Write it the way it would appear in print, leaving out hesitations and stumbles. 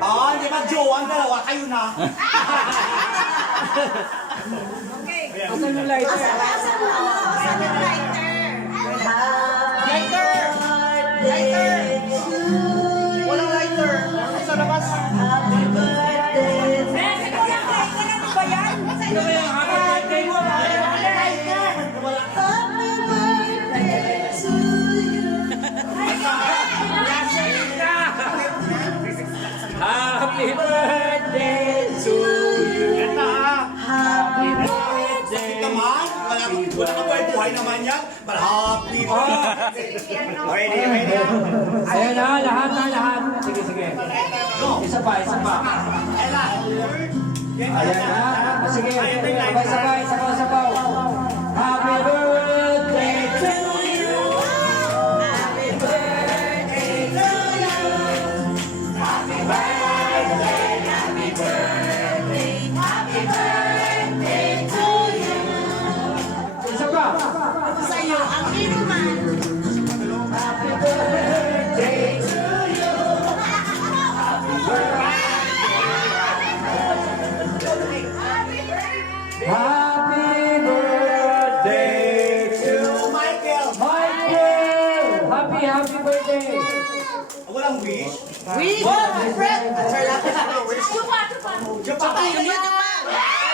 Oh, di ba jowa ang dalawa? Kayo na. Asan yung lighter? Asan yung lighter? Lighter! Walang lighter. Sa labas. Happy birthday. Ano ba yan? Ano ba yung happy birthday mo? Happy birthday to you. Happy birthday to you. Happy birthday. Naman, wala ka buhay naman yan. But happy birthday. Pwede. Ayan na, lahat na lahat. Sige, sige. Isa pa, isa pa. Ayan na. Sige, sabay, sabaw. Happy birthday to you. Happy birthday to you. Happy birthday, happy birthday, happy birthday to you. Isa pa. Sa'yo, ang inuman. Happy birthday to you. Happy birthday to Michael, Michael. Happy birthday. walang wish? Wish! Fred! Chupa! Chupa. Chupa!